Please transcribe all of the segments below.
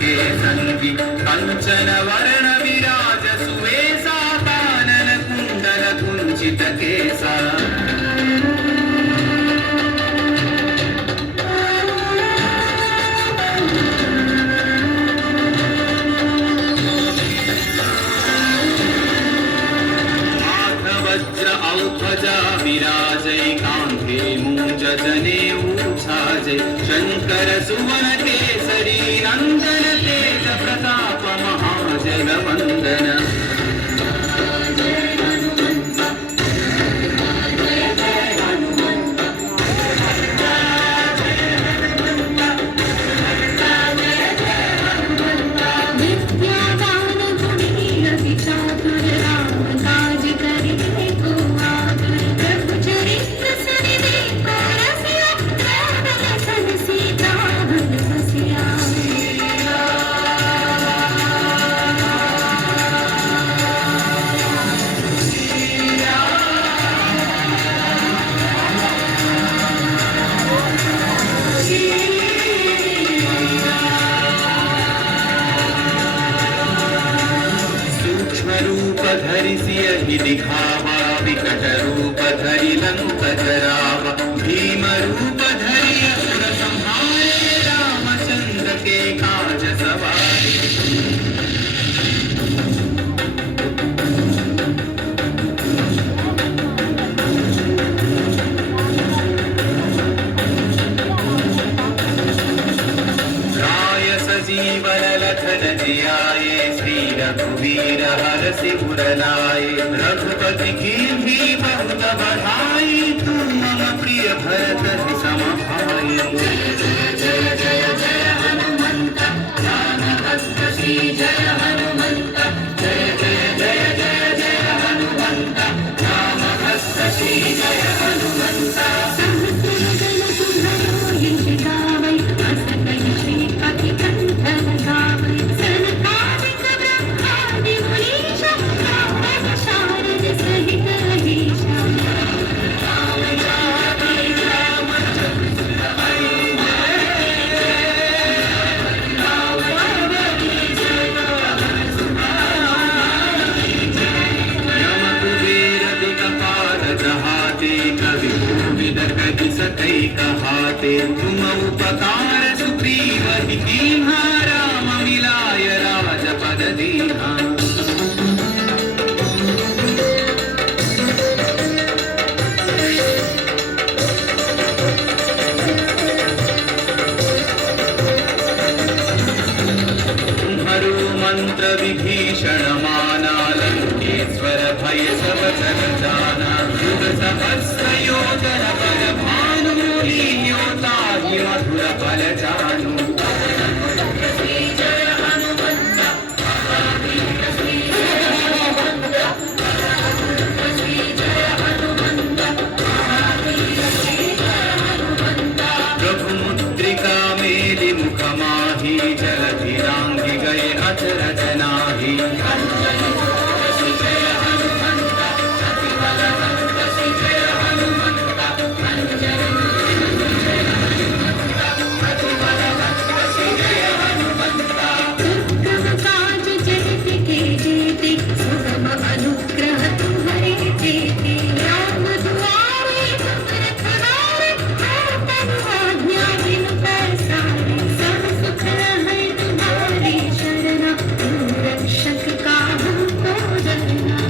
के संगी कंचन वर्ण विराज सुवेसा कानन कुंडल कुंचित केसा वज्र औध्वजा विराजै कांधे मूंज जनेऊ छाजे शंकर सुवन केसरी नंदन तेज प्रताप महाजन वंदन धरि दिखावा विकट रूप धरि लंक जरावा भीम रूप धरि असुर संहारे रामचंद्र के काज सवारे जीवन लखन जियाए श्री रघुवीर हरषि उर लाए रघुपति कीर्ति बहुत बढ़ाई तुम मम प्रिय भरत सम भाई जय जय जय हनुमंत ज्ञान भक्त श्री जय हनुमंत जय जय जय जय जय हनुमंत राम भक्त श्री जय हनुमंत कहाते तुम उपकार सुग्रीव कीन्हा राम मिलाय राजपद दीन्हा तुम्हारो मंत्र विभीषण माना लंकेश्वर भय सब जग जाना युग सहस्र योजन बल भानु लील्योता हि मधुर बल जानु श्री जय हनुमंत श्री जय हनुमंत श्री जय हनुमंत श्री जय हनुमंत प्रभु मुद्रिका मेलि मुख माहि जलधि रांगि गए अचरज नाही श्री जय हनुमंत अति बलवंत श्री जय हनुमंत अनुग्रह तुम्हारे देते राम दुआरे आज्ञा बिन पैसारे सब सुख है तुम्हारी शरण रक्षक का हमको डरना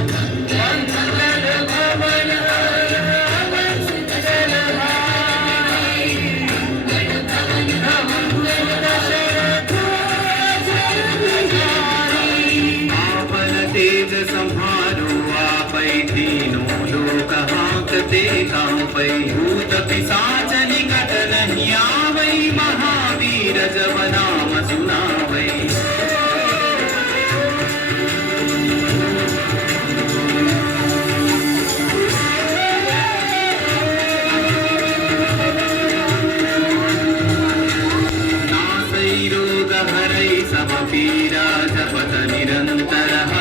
तेज संहारो आपै तीनों लोक हांकते कांपै भूत पिशाच निकट नहीं आवै महावीर जब नाम सुनावै नासै रोग हरै सब पीरा जपत निरंतर